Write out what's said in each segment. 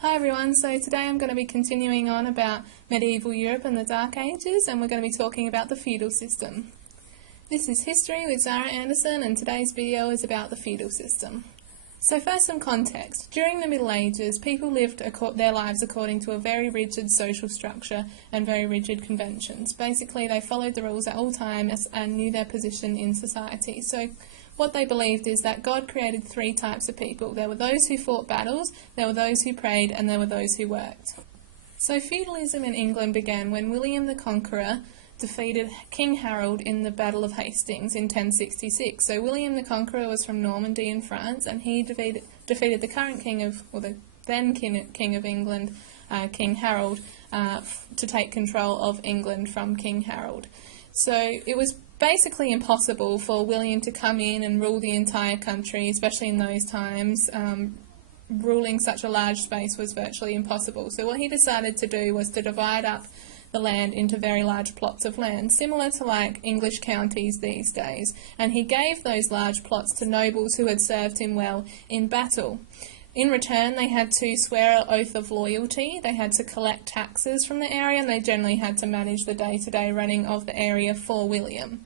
Hi everyone, so today I'm going to be continuing on about medieval Europe and the Dark Ages, and we're going to be talking about the feudal system. This is History with Zara Anderson, and today's video is about the feudal system. So first, some context. During the Middle Ages, people lived their lives according to a very rigid social structure and very rigid conventions. Basically, they followed the rules at all times and knew their position in society. So what they believed is that God created three types of people. There were those who fought battles, there were those who prayed, and there were those who worked. So feudalism in England began when William the Conqueror defeated King Harold in the Battle of Hastings in 1066. So William the Conqueror was from Normandy in France, and he defeated the current king of, or the then king of England, King Harold, to take control of England from King Harold. So it was basically impossible for William to come in and rule the entire country, especially in those times. Ruling such a large space was virtually impossible. So what he decided to do was to divide up the land into very large plots of land, similar to like English counties these days, and he gave those large plots to nobles who had served him well in battle. In return, they had to swear an oath of loyalty, they had to collect taxes from the area, and they generally had to manage the day-to-day running of the area for William.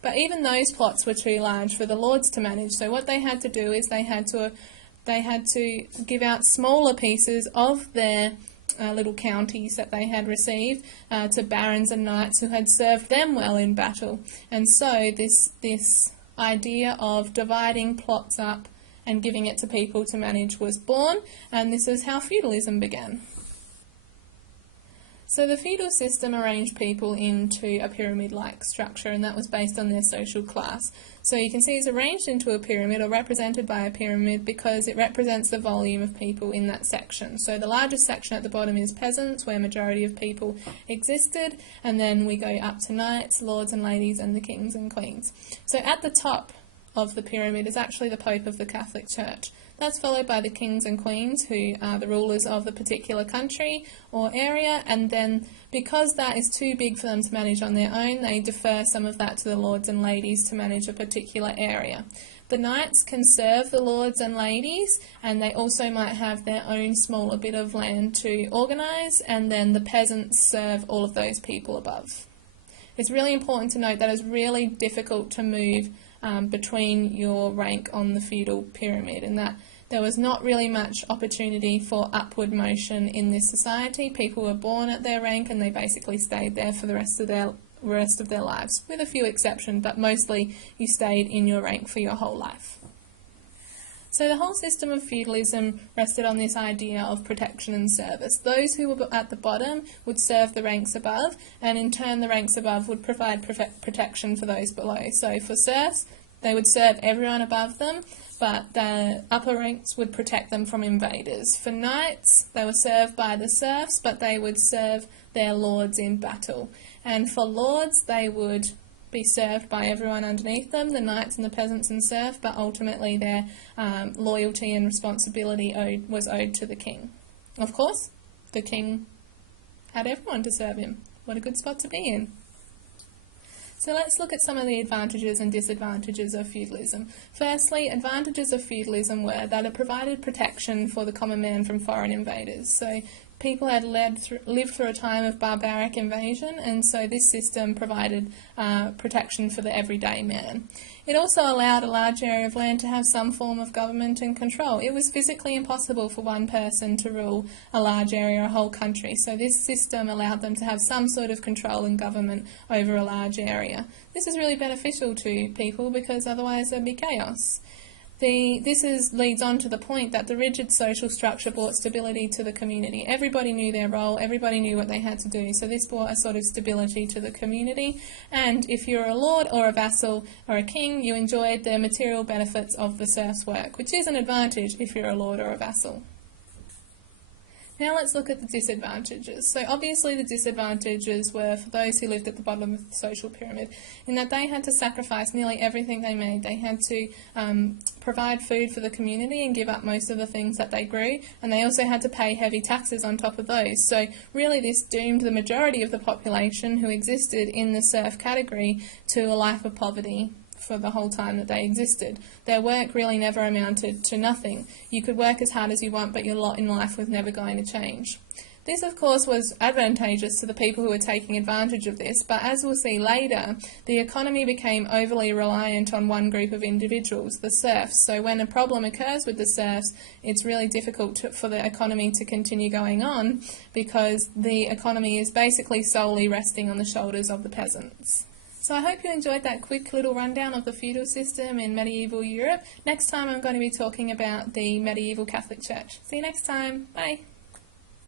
But even those plots were too large for the lords to manage, so what they had to do is they had to give out smaller pieces of their little counties that they had received to barons and knights who had served them well in battle. And so this idea of dividing plots up and giving it to people to manage was born, and this is how feudalism began. So the feudal system arranged people into a pyramid-like structure, and that was based on their social class. So you can see it's arranged into a pyramid, or represented by a pyramid, because it represents the volume of people in that section. So the largest section at the bottom is peasants, where majority of people existed, and then we go up to knights, lords and ladies, and the kings and queens. So at the top of the pyramid is actually the Pope of the Catholic Church. That's followed by the kings and queens, who are the rulers of the particular country or area, and then because that is too big for them to manage on their own, they defer some of that to the lords and ladies to manage a particular area. The knights can serve the lords and ladies, and they also might have their own smaller bit of land to organise, and then the peasants serve all of those people above. It's really important to note that it's really difficult to move between your rank on the feudal pyramid, and that there was not really much opportunity for upward motion in this society. People were born at their rank and they basically stayed there for the rest of their lives, with a few exceptions, but mostly you stayed in your rank for your whole life. So the whole system of feudalism rested on this idea of protection and service. Those who were at the bottom would serve the ranks above, and in turn the ranks above would provide protection for those below. So for serfs, they would serve everyone above them, but the upper ranks would protect them from invaders. For knights, they were served by the serfs, but they would serve their lords in battle. And for lords, they would be served by everyone underneath them, the knights and the peasants and serf, but ultimately their loyalty and responsibility was owed to the king. Of course, the king had everyone to serve him. What a good spot to be in. So let's look at some of the advantages and disadvantages of feudalism. Firstly, advantages of feudalism were that it provided protection for the common man from foreign invaders. So people had lived through a time of barbaric invasion, and so this system provided protection for the everyday man. It also allowed a large area of land to have some form of government and control. It was physically impossible for one person to rule a large area or a whole country, so this system allowed them to have some sort of control and government over a large area. This is really beneficial to people because otherwise there'd be chaos. This leads on to the point that the rigid social structure brought stability to the community. Everybody knew their role, everybody knew what they had to do, so this brought a sort of stability to the community. And if you're a lord or a vassal or a king, you enjoyed the material benefits of the serf's work, which is an advantage if you're a lord or a vassal. Now let's look at the disadvantages. So obviously the disadvantages were for those who lived at the bottom of the social pyramid, in that they had to sacrifice nearly everything they made. They had to provide food for the community and give up most of the things that they grew, and they also had to pay heavy taxes on top of those. So really this doomed the majority of the population who existed in the serf category to a life of poverty. for the whole time that they existed. Their work really never amounted to nothing. You could work as hard as you want, but your lot in life was never going to change. This, of course, was advantageous to the people who were taking advantage of this, but as we'll see later, the economy became overly reliant on one group of individuals, the serfs. So when a problem occurs with the serfs, it's really difficult for the economy to continue going on because the economy is basically solely resting on the shoulders of the peasants. So I hope you enjoyed that quick little rundown of the feudal system in medieval Europe. Next time I'm going to be talking about the medieval Catholic Church. See you next time. Bye.